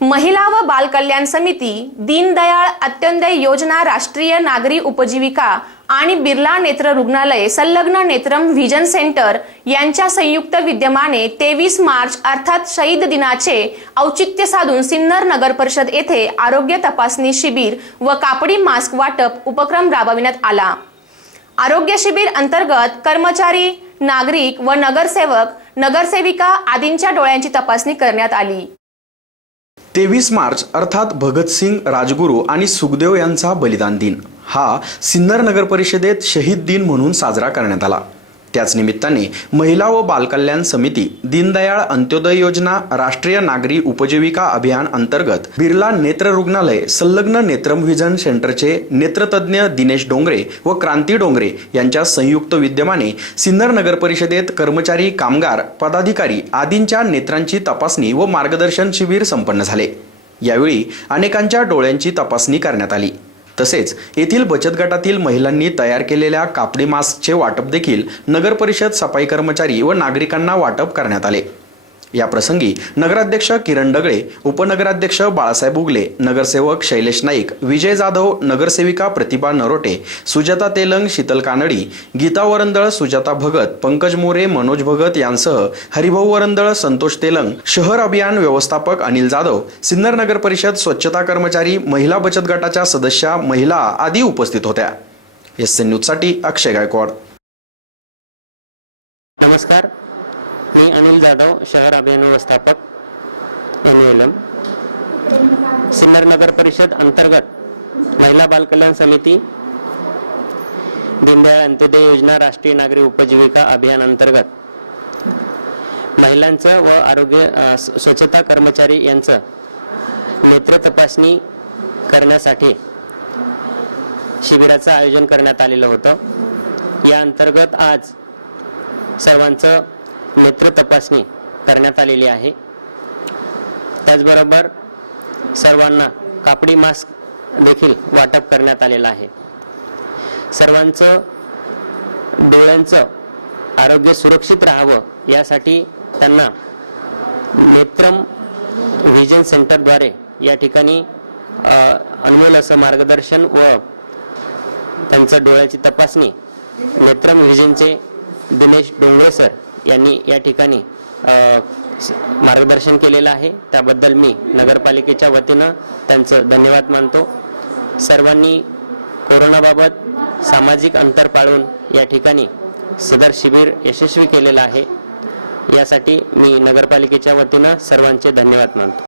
महिला व बाल कल्याण समिती दीनदयाळ अंत्योदय योजना राष्ट्रीय नागरी उपजीविका आणि बिर्ला नेत्र रुग्णालय संलग्न नेत्रम व्हिजन सेंटर यांच्या संयुक्त विद्यमाने तेवीस मार्च अर्थात शहीद दिनाचे औचित्य साधून सिन्नर नगर परिषद येथे आरोग्य तपासणी शिबिर व कापडी मास्क वाटप उपक्रम राबविण्यात आला. आरोग्य शिबिर अंतर्गत कर्मचारी नागरिक व नगरसेवक नगरसेविका आदींच्या डोळ्यांची तपासणी करण्यात आली. तेवीस मार्च अर्थात भगतसिंग राजगुरू आणि सुखदेव यांचा बलिदान दिन. हा सिन्नर नगर परिषदेत शहीद दिन म्हणून साजरा करण्यात आला. त्याच निमित्ताने महिला व बालकल्याण समिती दीनदयाळ अंत्योदय योजना राष्ट्रीय नागरी उपजीविका अभियान अंतर्गत बिर्ला नेत्र रुग्णालय संलग्न नेत्रमव्हिजन सेंटरचे नेत्रतज्ञ दिनेश डोंगरे व क्रांती डोंगरे यांच्या संयुक्त विद्यमाने सिन्नर नगर परिषदेत कर्मचारी कामगार पदाधिकारी आदींच्या नेत्रांची तपासणी व मार्गदर्शन शिबिर संपन्न झाले. यावेळी अनेकांच्या डोळ्यांची तपासणी करण्यात आली. तसेच येथील बचत गटातील महिलांनी तयार केलेल्या कापडी मास्कचे वाटप देखील नगर परिषद सफाई कर्मचारी व नागरिकांना वाटप करण्यात आले. या प्रसंगी नगराध्यक्ष किरण डगळे उपनगराध्यक्ष बाळासाहेब उगले नगरसेवक शैलेश नाईक विजय जाधव नगरसेविका प्रतिभा नरोटे सुजाता तेलंग शीतल कानडी गीता वरंदळ सुजाता भगत पंकज मोरे मनोज भगत यांसह हरिभाऊ वरंदळ संतोष तेलंग शहर अभियान व्यवस्थापक अनिल जाधव सिन्नर नगर परिषद स्वच्छता कर्मचारी महिला बचत गटाच्या सदस्या महिला आदी उपस्थित होत्या. एस एन न्यूजसाठी अक्षय गायकवाड. नमस्कार. मी अनिल जाधव शहर अभियान व्यवस्थापक एन एल एम सिन्नर नगर परिषद अंतर्गत महिला बालकल्याण समिती दीनदयाळ अंत्योदय योजना राष्ट्रीय नागरी उपजीविका अभियान अंतर्गत. महिलांचं व आरोग्य स्वच्छता कर्मचारी यांचं नेत्र तपासणी करण्यासाठी शिबिराचं आयोजन करण्यात आलेलं होतं. या अंतर्गत आज सर्वांचं नेत्र तपासणी करण्यात आलेली आहे. त्याचबरोबर सर्वांना कापडी मास्क देखील वाटप करण्यात आलेलं आहे. सर्वांचं डोळ्यांचं आरोग्य सुरक्षित राहावं यासाठी त्यांना नेत्रम व्हिजन सेंटरद्वारे या ठिकाणी अनमोल असं मार्गदर्शन व त्यांचं डोळ्याची तपासणी नेत्रम व्हिजनचे दिनेश डोंगरे सर यांनी या ठिकाणी मार्गदर्शन केलेलं आहे. त्याबद्दल मी नगरपालिकेच्या वतीनं त्यांचं धन्यवाद मानतो. सर्वांनी कोरोनाबाबत सामाजिक अंतर पाळून या ठिकाणी सदर शिबिर यशस्वी केलेलं आहे. यासाठी मी नगरपालिकेच्या वतीनं सर्वांचे धन्यवाद मानतो.